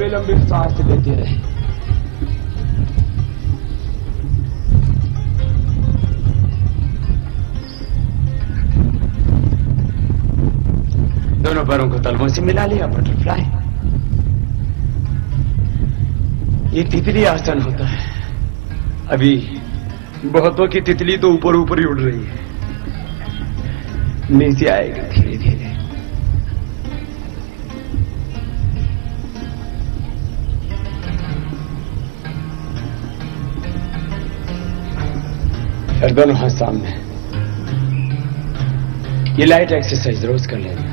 लंबे लंबे सांस लेते रहे। दोनों पैरों को तलवों से मिला लिया, बटरफ्लाई। ये तितली आसन होता है। अभी बहुतों की तितली तो ऊपर ऊपर ही उड़ रही है, नीचे आएगी धीरे धीरे। फिर दोनों हाथ सामने। ये लाइट एक्सरसाइज रोज कर लेना।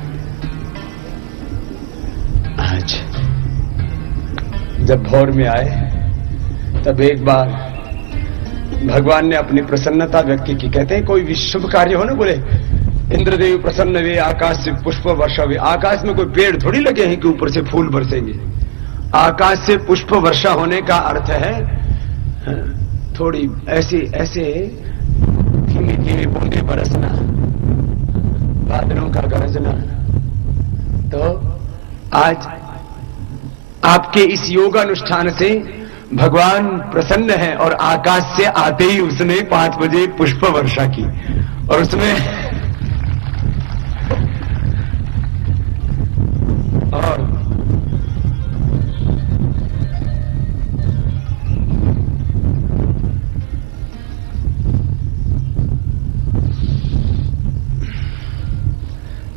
आज जब भोर में आए तब एक बार भगवान ने अपनी प्रसन्नता व्यक्त की। कहते हैं कोई भी शुभ कार्य हो ना, बोले इंद्रदेव प्रसन्न वे, आकाश से पुष्प वर्षा वे। आकाश में कोई पेड़ थोड़ी लगे हैं कि ऊपर से फूल बरसेंगे। आकाश से पुष्प वर्षा होने का अर्थ है थोड़ी ऐसे ऐसे धीमे धीमे बूंदे बरसना, बादलों का गरजना। तो आज आपके इस योगानुष्ठान से भगवान प्रसन्न है और आकाश से आते ही उसने 5 बजे पुष्प वर्षा की और उसमें और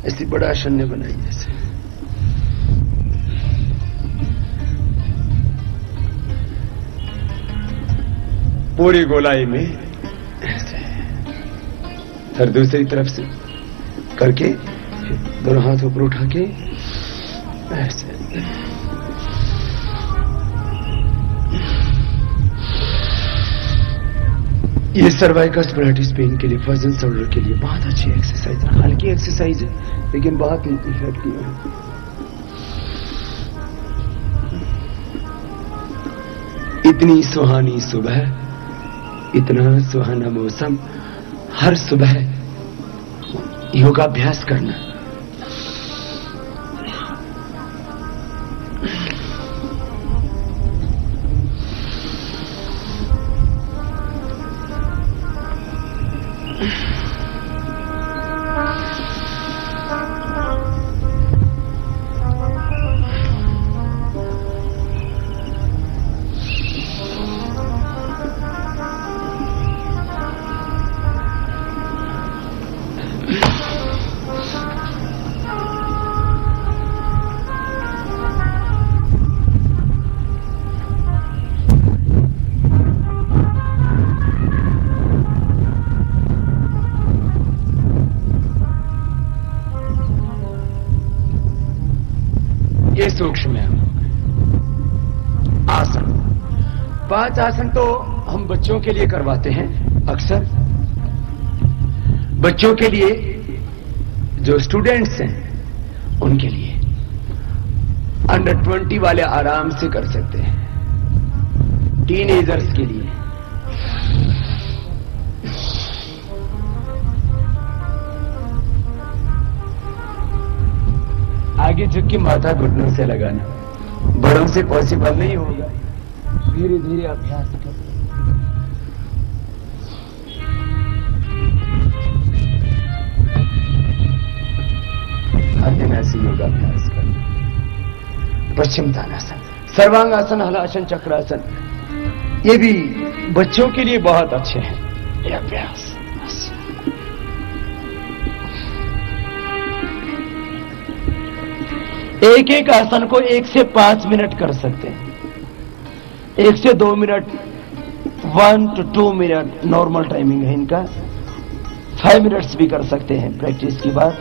ऐसी बड़ा आसन ने बनाई जैसे पूरी गोलाई में ऐसे, फिर दूसरी तरफ से करके दोनों हाथ ऊपर उठा के ऐसे। ये सर्वाइकल स्प्लेटिस पेन के लिए, फर्जन शोल्डर के लिए बहुत अच्छी एक्सरसाइज है। हल्की एक्सरसाइज है लेकिन बहुत इफेक्टिव है। इतनी सुहानी सुबह, इतना सुहाना मौसम, हर सुबह योगाभ्यास करना। ये सूक्ष्म है आसन। 5 आसन तो हम बच्चों के लिए करवाते हैं अक्सर। बच्चों के लिए, जो स्टूडेंट्स हैं उनके लिए, अंडर 20 वाले आराम से कर सकते हैं। टीनेजर्स के लिए आगे झुक के माथा घुटनों से लगाना, बड़ों से पॉसिबल नहीं होगा। धीरे धीरे अभ्यास करो। हर दिन ऐसे योगाभ्यास करो। पश्चिम तानासन, सर्वांगासन, हलासन, चक्रासन, ये भी बच्चों के लिए बहुत अच्छे हैं ये अभ्यास। एक एक आसन को 1 से 5 मिनट कर सकते हैं। 1 से 2 minute, 1 to 2 minute normal timing है इनका। 5 मिनट्स भी कर सकते हैं प्रैक्टिस के बाद।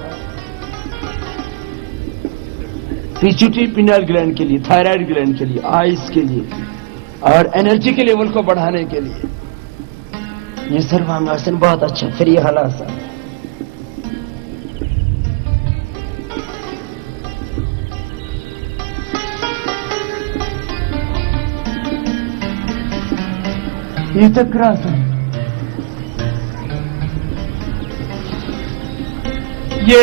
पीट्यूटरी पिनियल ग्लैंड के लिए, थायराइड ग्लैंड के लिए, आइज के लिए और एनर्जी के लेवल को बढ़ाने के लिए ये सर्वांगासन बहुत अच्छा। फिर ये हलासन, ये चक्रासन, ये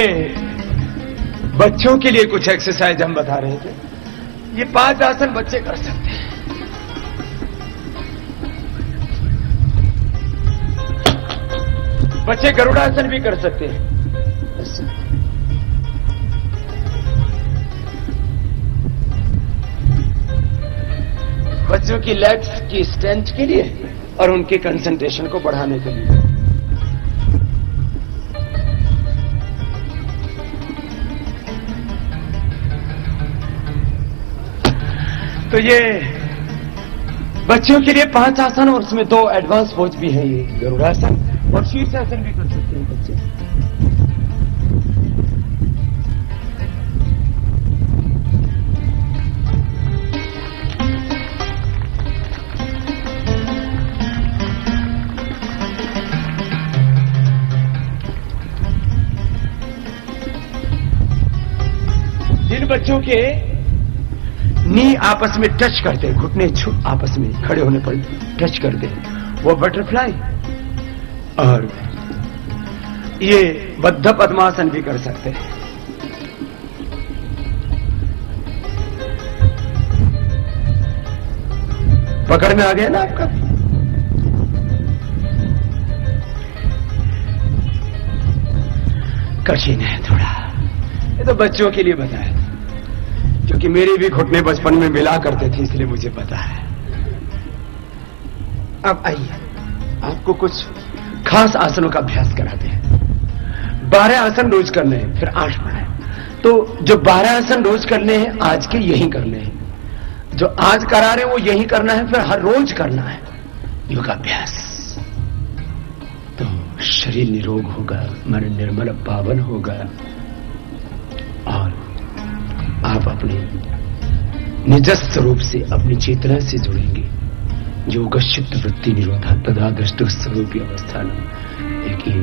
बच्चों के लिए कुछ एक्सरसाइज हम बता रहे थे। ये 5 आसन बच्चे कर सकते हैं। बच्चे गरुड़ासन भी कर सकते हैं। बच्चों की लेग्स की स्ट्रेंथ के लिए और उनके कंसंट्रेशन को बढ़ाने के लिए। तो ये बच्चों के लिए 5 आसन और उसमें 2 एडवांस पोज भी है, ये गरुड़ासन और शीर्षासन भी कर सकते हैं बच्चे। जिन बच्चों के नी आपस में टच करते हैं, घुटने आपस में खड़े होने पर टच करते हैं, वो बटरफ्लाई और ये बद्ध पद्मासन भी कर सकते हैं। पकड़ में आ गया ना आपका? कठिन है थोड़ा, ये तो बच्चों के लिए बताया, क्योंकि मेरे भी घुटने बचपन में मिला करते थे, इसलिए मुझे पता है। अब आइए आपको कुछ खास आसनों का अभ्यास कराते हैं। 12 आसन रोज करने हैं, फिर 8 बनाए। तो जो 12 आसन रोज करने हैं आज के यही करने हैं, जो आज करा रहे हैं वो यही करना है, फिर हर रोज करना है योगाभ्यास। तो शरीर निरोग होगा, मन निर्मल पावन होगा और आप अपने निजस्थ स्वरूप से, अपनी चेतना से जुड़ेंगे। योगश्चित्त वृत्ति निरोधा तदा दृष्टि स्वरूपी अवस्था न। देखिए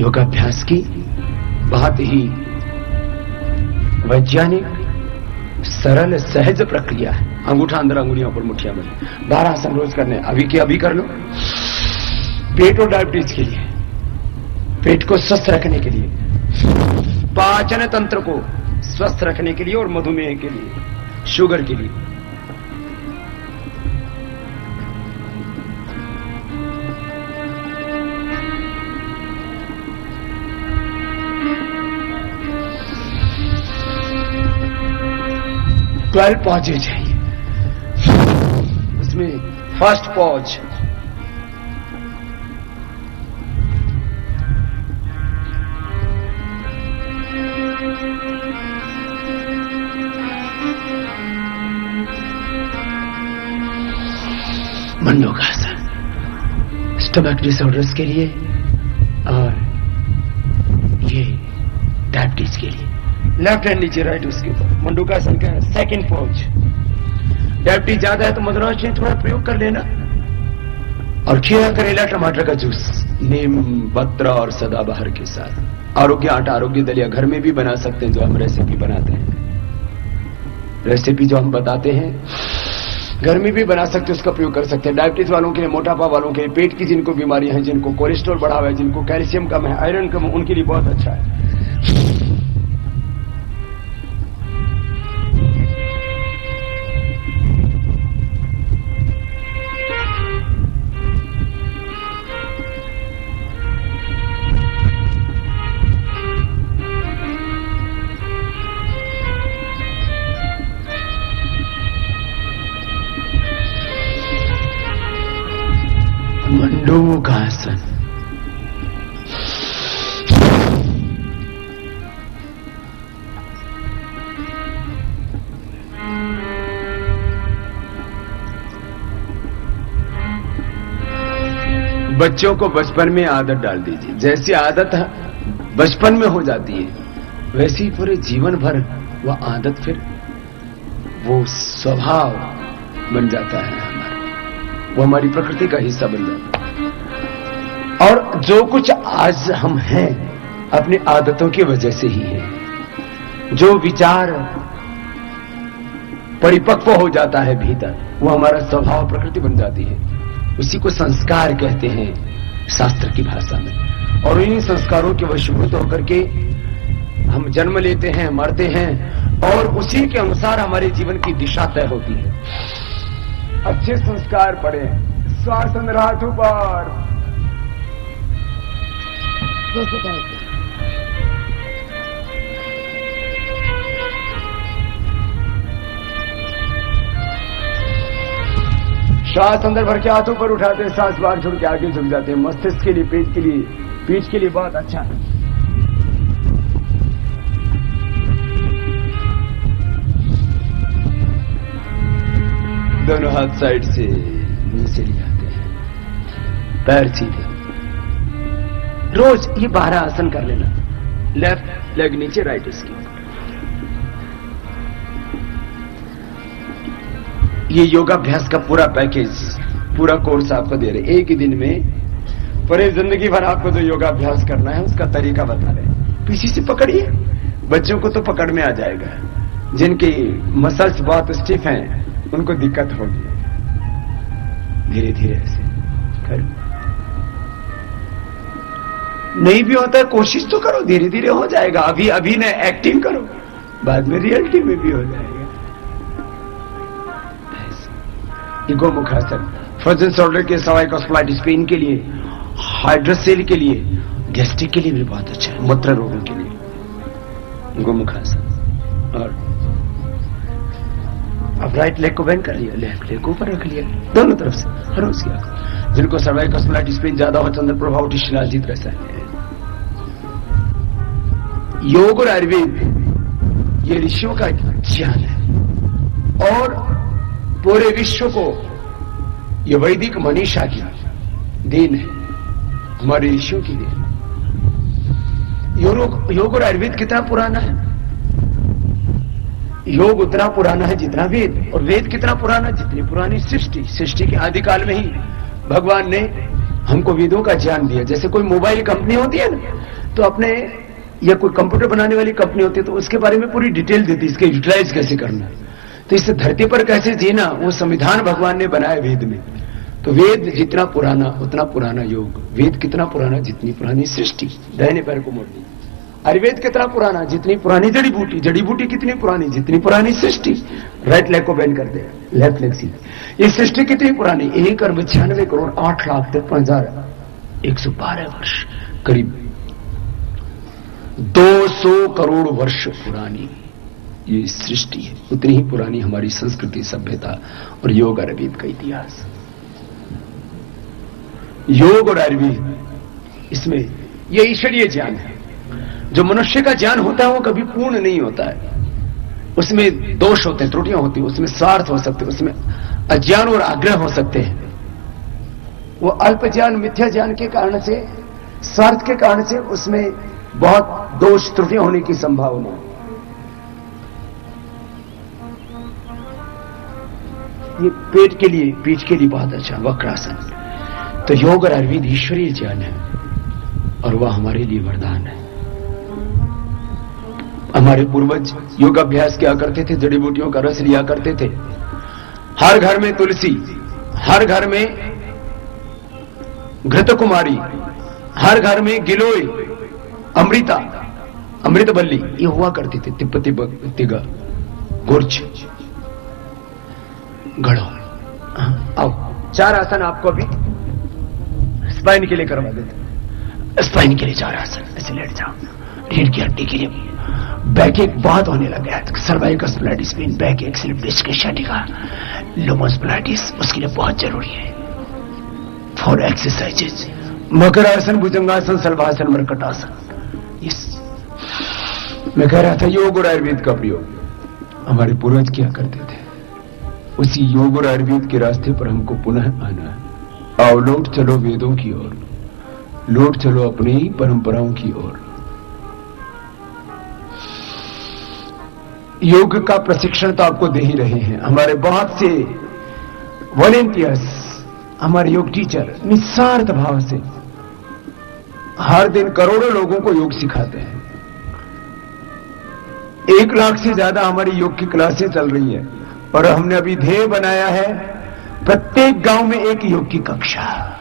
योगाभ्यास की बहुत ही वैज्ञानिक सरल सहज प्रक्रिया है। अंगूठा अंदर, अंगुलियों पर मुठ्ठियां बनी। 12 आसन रोज करने, अभी के अभी कर लो। पेट और डायबिटीज के लिए, पेट को स्वस्थ रखने के लिए, पाचन तंत्र को स्वस्थ रखने के लिए और मधुमेह के लिए, शुगर के लिए। ट्वेल्व पॉजेज है ये। उसमें फर्स्ट पॉज मंडूकासन स्टमक डिसऑर्डर्स के लिए और ये डायबिटीज के लिए। लेफ्ट हैंड नीचे, राइट उसके ऊपर। मंडूकासन का सेकंड पोज। डायबिटीज ज्यादा है तो मदुरासन थोड़ा प्रयोग कर लेना। और खीरा, करेला, टमाटर का जूस, नीम, बत्रा और सदाबहार के साथ। आरोग्य आटा, आरोग्य दलिया घर में भी बना सकते हैं, जो हम रेसिपी बनाते हैं। रेसिपी जो हम बताते हैं घर में भी बना सकते हैं, उसका प्रयोग कर सकते हैं। डायबिटीज वालों के लिए, मोटापा वालों के लिए, पेट की जिनको बीमारियां हैं, जिनको कोलेस्ट्रॉल बढ़ा हुआ है, जिनको कैल्शियम कम है, आयरन कम है, उनके लिए बहुत अच्छा है। मंडूकासन। बच्चों को बचपन में आदत डाल दीजिए। जैसी आदत बचपन में हो जाती है, वैसे ही पूरे जीवन भर वह आदत फिर वो स्वभाव बन जाता है हमारा, वो हमारी प्रकृति का हिस्सा बन जाता है। और जो कुछ आज हम हैं अपनी आदतों की वजह से ही है। जो विचार परिपक्व हो जाता है भीतर, वो हमारा स्वभाव प्रकृति बन जाती है। उसी को संस्कार कहते हैं शास्त्र की भाषा में। और इन्हीं संस्कारों के वशीभूत होकर के हम जन्म लेते हैं, मरते हैं और उसी के अनुसार हमारे जीवन की दिशा तय होती है। अच्छे संस्कार पड़े, श्वासन हाथ ऊपर, श्वास अंदर भर के हाथ ऊपर उठाते हैं, सांस बाहर छोड़ के आगे झुक जाते हैं। मस्तिष्क के लिए, पेट के लिए, पीठ के लिए बहुत अच्छा है। दोनों हाथ साइड से नीचे ले जाते हैं, पैर सीधे। रोज ये 12 आसन कर लेना। लेफ्ट लेग नीचे, राइट इसकी। ये योगाभ्यास का पूरा पैकेज, पूरा कोर्स आपको दे रहे, एक ही दिन में पूरे जिंदगी भर आपको जो योगाभ्यास करना है उसका तरीका बता रहे। पीछे से पकड़िए, बच्चों को तो पकड़ में आ जाएगा, जिनकी मसल्स बहुत स्टिफ हैं उनको दिक्कत होगी। धीरे धीरे ऐसे करो, नहीं भी होता है कोशिश तो करो, धीरे धीरे हो जाएगा। अभी अभी न एक्टिंग करो, बाद में रियलिटी में भी हो जाएगा। गोमुखासन फ्रोजन शोल्डर के, सर्वाइकल पेन के लिए, हाइड्रोसेल के लिए, गैस्ट्रिक के लिए भी बहुत अच्छा है, मूत्र रोगों के लिए गोमुखासन। और अब राइट लेग को बेंड कर लिया, लेफ्ट लेग को ऊपर रख लिया, दोनों तरफ से हर रोज किया। जिनको सर्वाइकल पेन ज्यादा हो, चंद्र प्रभाव शिलाजीत रहता है। योग और आयुर्वेद ये ऋषियों का ज्ञान है और पूरे विश्व को ये वैदिक मनीषा की देन है, हमारे ऋषियों की देन। योग और आयुर्वेद कितना पुराना है? योग उतना पुराना है जितना वेद, और वेद कितना पुराना, जितनी पुरानी सृष्टि। सृष्टि के आदिकाल में ही भगवान ने हमको वेदों का ज्ञान दिया। जैसे कोई मोबाइल कंपनी होती है ना, तो अपने या कोई कंप्यूटर बनाने वाली कंपनी होती है तो उसके बारे में पूरी डिटेल देती है, इसके यूटिलाइज कैसे करना, तो इस धरती पर कैसे जीना, वो संविधान भगवान ने बनाया वेद में। तो वेद जितना पुराना उतना पुराना योग, वेद कितना पुराना जितनी पुरानी सृष्टि। दाहिने पैर को मोड़ दी। आयुर्वेद कितना पुराना, जितनी पुरानी जड़ी बूटी, जड़ी बूटी कितनी पुरानी, जितनी पुरानी सृष्टि। राइट लेग को बेंड कर दे, लेफ्ट लेग सीधे। ये सृष्टि कितनी पुरानी, 1 अरब 96 करोड़ 8,53,112 वर्ष, करीब 200 करोड़ वर्ष पुरानी ये सृष्टि है। उतनी ही पुरानी हमारी संस्कृति, सभ्यता और योग आयुर्वेद का इतिहास। योग और आयुर्वेद इसमें यह ईश्वरीय ज्ञान है। जो मनुष्य का ज्ञान होता है वो कभी पूर्ण नहीं होता है, उसमें दोष होते हैं, त्रुटियां होती हैं, उसमें स्वार्थ हो सकते हैं, उसमें अज्ञान और आग्रह हो सकते हैं। वो अल्प ज्ञान, मिथ्या ज्ञान के कारण से, स्वार्थ के कारण से उसमें बहुत दोष त्रुटियां होने की संभावना है। ये पेट के लिए, पीठ के लिए बहुत अच्छा वक्रासन। तो योग और आयुर्वेद ईश्वरीय ज्ञान है और वह हमारे लिए वरदान है। हमारे पूर्वज योगाभ्यास किया करते थे, जड़ी बूटियों का रस लिया करते थे। हर घर में तुलसी, हर घर में घृत कुमारी, हर घर में गिलोय, अमृता, अमृतबल्ली ये हुआ करती थी। तिब्बती तिगा, गुर्ज, गढ़ो। आओ 4 आसन आपको अभी स्पाइन के लिए करवा देते। स्पाइन के लिए 4 आसन, ऐसे लेट जाओ। रीढ़ की हड्डी के लिए, बैक एक बहुत होने लगा है, सर्वाइकल स्प्लाइटिस पेन, बैक एक, स्लिप डिस्क के शटिका, लुमस स्प्लाइटिस, उसके लिए बहुत जरूरी है। 4 एक्सरसाइजेज, मकरासन, भुजंगासन, सल्वासन, मर्कटासन। मैं कह रहा था योग और आयुर्वेद का प्रयोग हमारे पूर्वज किया करते थे। उसी योग और आयुर्वेद के रास्ते पर हमको पुनः आना है। आओ लौट चलो वेदों की ओर, लौट चलो अपनी ही परंपराओं की ओर। योग का प्रशिक्षण तो आपको दे ही रहे हैं। हमारे बहुत से वॉलेंटियर्स, हमारे योग टीचर निस्वार्थ भाव से हर दिन करोड़ों लोगों को योग सिखाते हैं। 1 लाख से ज्यादा हमारी योग की क्लासें चल रही है और हमने अभी ध्येय बनाया है प्रत्येक गांव में एक योग की कक्षा।